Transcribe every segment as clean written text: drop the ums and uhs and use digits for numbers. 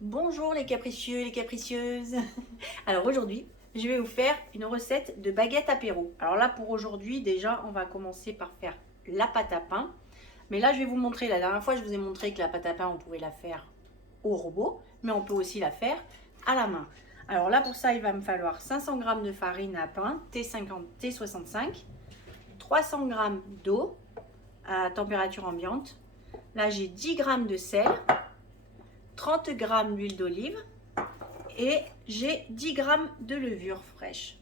Bonjour les capricieux, les capricieuses. Alors aujourd'hui, je vais vous faire une recette de baguette apéro. Alors là pour aujourd'hui, déjà on va commencer par faire la pâte à pain. Mais là je vais vous montrer, la dernière fois je vous ai montré que la pâte à pain on pouvait la faire au robot, mais on peut aussi la faire à la main. Alors là pour ça il va me falloir 500 g de farine à pain T50, T65, 300 g d'eau à température ambiante. Là j'ai 10 g de sel, 30 g d'huile d'olive et j'ai 10 g de levure fraîche.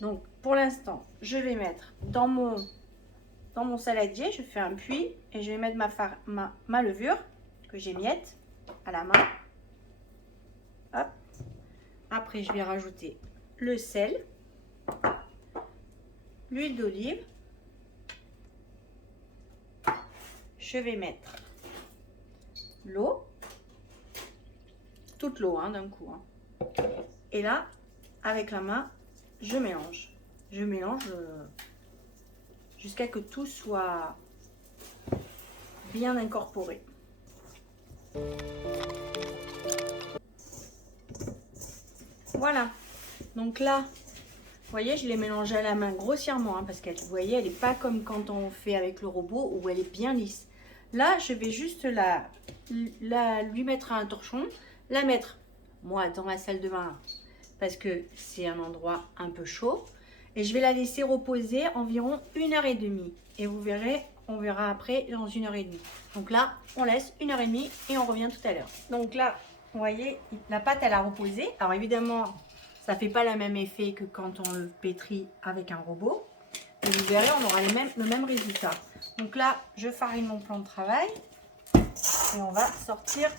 Donc pour l'instant, je vais mettre dans mon saladier, je fais un puits et je vais mettre ma levure que j'émiette à la main. Hop. Après, je vais rajouter le sel, l'huile d'olive. Je vais mettre l'eau, toute l'eau d'un coup. Et là, avec la main, je mélange. Je mélange jusqu'à que tout soit bien incorporé. Voilà. Donc là, vous voyez, je l'ai mélangé à la main grossièrement parce qu'elle, vous voyez, elle n'est pas comme quand on fait avec le robot où elle est bien lisse. Là, je vais juste lui mettre un torchon, la mettre, moi, dans ma salle de bain parce que c'est un endroit un peu chaud. Et je vais la laisser reposer environ 1h30. Et vous verrez, on verra après dans 1h30. Donc là, on laisse 1h30 et on revient tout à l'heure. Donc là, vous voyez, la pâte, elle a reposé. Alors évidemment, ça ne fait pas le même effet que quand on le pétrit avec un robot. Et vous verrez, on aura le même résultat. Donc là, je farine mon plan de travail. Et on va sortir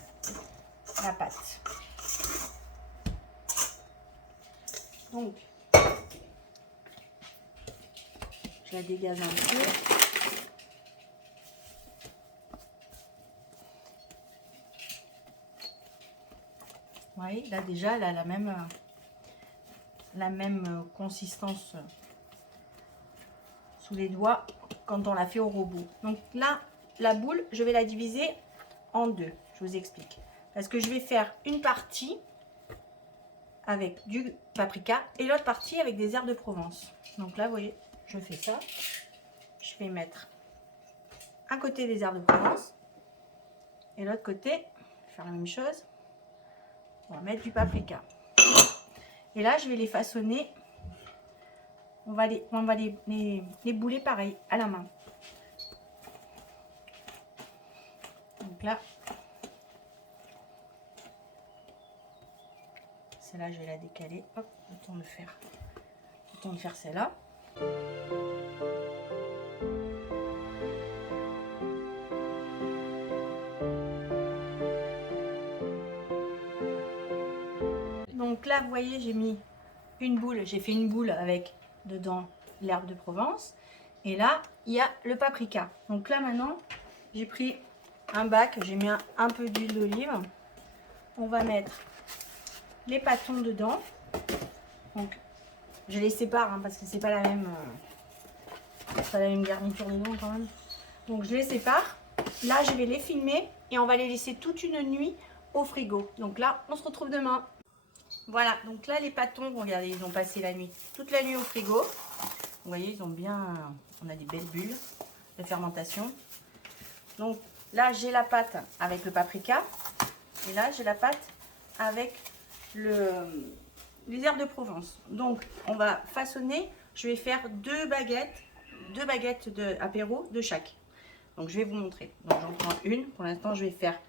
la pâte. Donc, je la dégage un peu. Vous voyez, là déjà, elle a la même consistance sous les doigts quand on la fait au robot. Donc là, la boule, je vais la diviser en deux. Je vous explique. Parce que je vais faire une partie avec du paprika et l'autre partie avec des herbes de Provence. Donc là, vous voyez, je fais ça. Je vais mettre un côté des herbes de Provence et l'autre côté, faire la même chose. On va mettre du paprika. Et là, je vais les façonner. On va les bouler pareil, à la main. Donc là, celle-là, je vais la décaler. Hop, autant de faire celle-là. Donc là, vous voyez, j'ai mis une boule. J'ai fait une boule avec dedans l'herbe de Provence. Et là, il y a le paprika. Donc là, maintenant, j'ai pris un bac. J'ai mis un peu d'huile d'olive. On va mettre les pâtons dedans. Donc, je les sépare parce que c'est pas la même garniture dedans quand même. Donc, je les sépare. Là, je vais les filmer et on va les laisser toute une nuit au frigo. Donc là, on se retrouve demain. Voilà, donc là les pâtons, regardez, ils ont passé la nuit, toute la nuit au frigo. Vous voyez, ils ont bien, on a des belles bulles de fermentation. Donc là j'ai la pâte avec le paprika et là j'ai la pâte avec les herbes de Provence. Donc on va façonner, je vais faire deux baguettes apéro de chaque. Donc je vais vous montrer. Donc j'en prends une, pour l'instant je vais faire...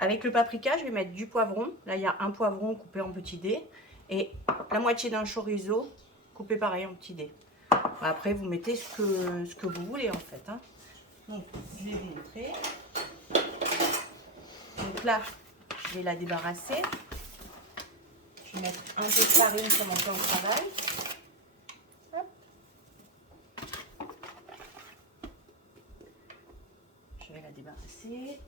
Avec le paprika, je vais mettre du poivron. Là, il y a un poivron coupé en petits dés. Et la moitié d'un chorizo coupé pareil en petits dés. Après, vous mettez ce que vous voulez en fait. Donc, je vais vous montrer. Donc là, je vais la débarrasser. Je vais mettre un peu de farine sur mon plan de travail. Hop. Je vais la débarrasser.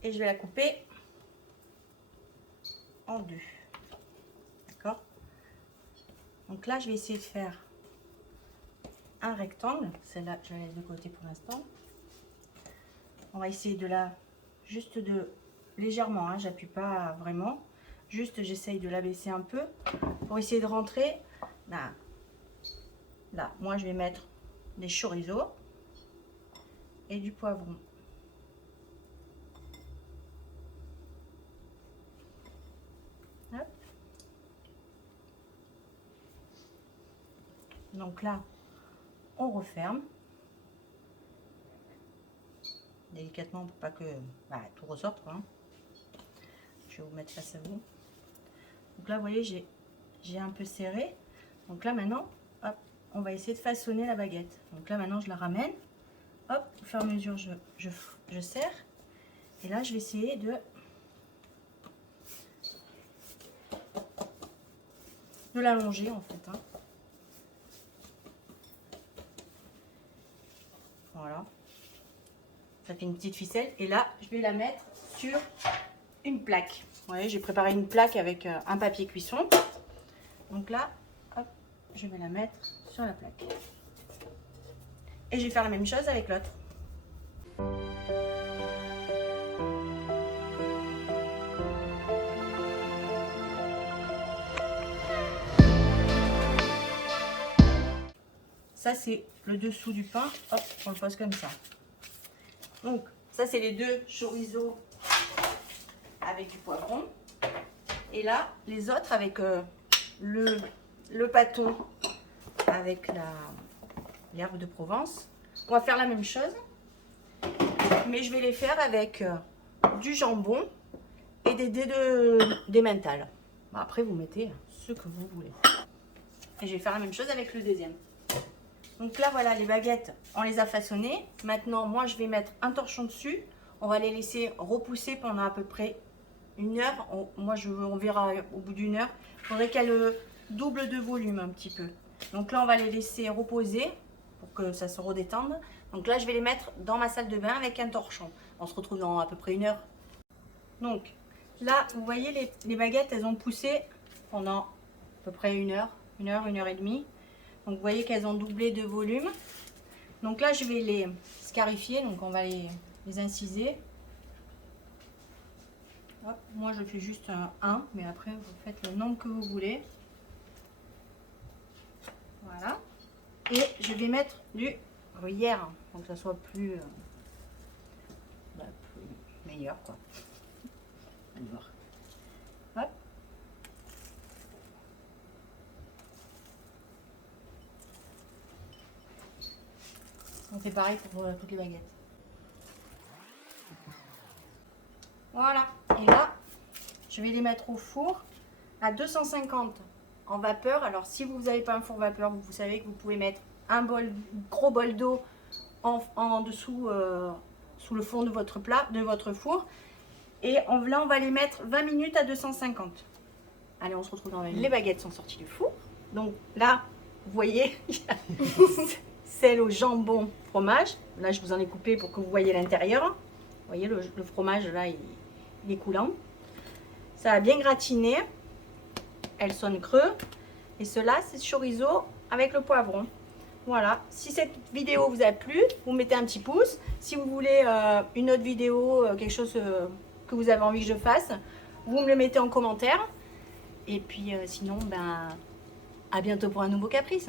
Et je vais la couper en deux. D'accord? Donc là, je vais essayer de faire un rectangle. Celle-là, je la laisse de côté pour l'instant. On va essayer juste de légèrement, hein, j'appuie pas vraiment. Juste, j'essaye de l'abaisser un peu pour essayer de rentrer. Là, là, moi, je vais mettre des chorizo et du poivron. Hop. Donc là, on referme délicatement pour pas que tout ressorte, hein. Je vais vous mettre face à vous. Donc là, vous voyez, j'ai un peu serré. Donc là, maintenant, hop, on va essayer de façonner la baguette. Donc là, maintenant, je la ramène. Hop, au fur et à mesure, je serre. Et là, je vais essayer de l'allonger, en fait, hein. Voilà. Ça fait une petite ficelle. Et là, je vais la mettre sur une plaque. Vous voyez, j'ai préparé une plaque avec un papier cuisson. Donc là, hop, je vais la mettre sur la plaque. Et je vais faire la même chose avec l'autre. Ça, c'est le dessous du pain. Hop, on le pose comme ça. Donc, ça, c'est les deux chorizo avec du poivron. Et là, les autres avec le pâton avec l'herbe de Provence. On va faire la même chose, mais je vais les faire avec du jambon et des dés d'emmental. Bon, après, vous mettez ce que vous voulez. Et je vais faire la même chose avec le deuxième. Donc là, voilà, les baguettes, on les a façonnées. Maintenant, moi, je vais mettre un torchon dessus. On va les laisser repousser pendant à peu près 1 heure. On verra au bout d'1 heure. Il faudrait qu'elles doublent de volume un petit peu. Donc là, on va les laisser reposer pour que ça se redétende. Donc là, je vais les mettre dans ma salle de bain avec un torchon. On se retrouve dans à peu près 1 heure. Donc là, vous voyez, les baguettes, elles ont poussé pendant à peu près 1 heure, 1 heure et demie. Donc vous voyez qu'elles ont doublé de volume. Donc là, je vais les scarifier. Donc on va les inciser. Hop, moi, je fais juste un, mais après, vous faites le nombre que vous voulez. Voilà. Et je vais mettre du gruyère pour que ça soit plus meilleur, quoi. Alors, hop. On fait pareil pour toutes les baguettes. Voilà. Et là, je vais les mettre au four à 250 en vapeur. Alors, si vous n'avez pas un four vapeur, vous savez que vous pouvez mettre un gros bol d'eau en dessous, sous le fond de votre plat, de votre four. Et là, on va les mettre 20 minutes à 250. Allez, on se retrouve dans 20 minutes. Les baguettes sont sorties du four. Donc là, vous voyez, il y a celle au jambon fromage. Là, je vous en ai coupé pour que vous voyez l'intérieur. Vous voyez, le fromage, là, il est coulant. Ça a bien gratiné. Elle sonne creux. Et cela, c'est chorizo avec le poivron. Voilà. Si cette vidéo vous a plu, vous mettez un petit pouce. Si vous voulez une autre vidéo, quelque chose que vous avez envie que je fasse, vous me le mettez en commentaire. Et puis sinon, à bientôt pour un nouveau caprice.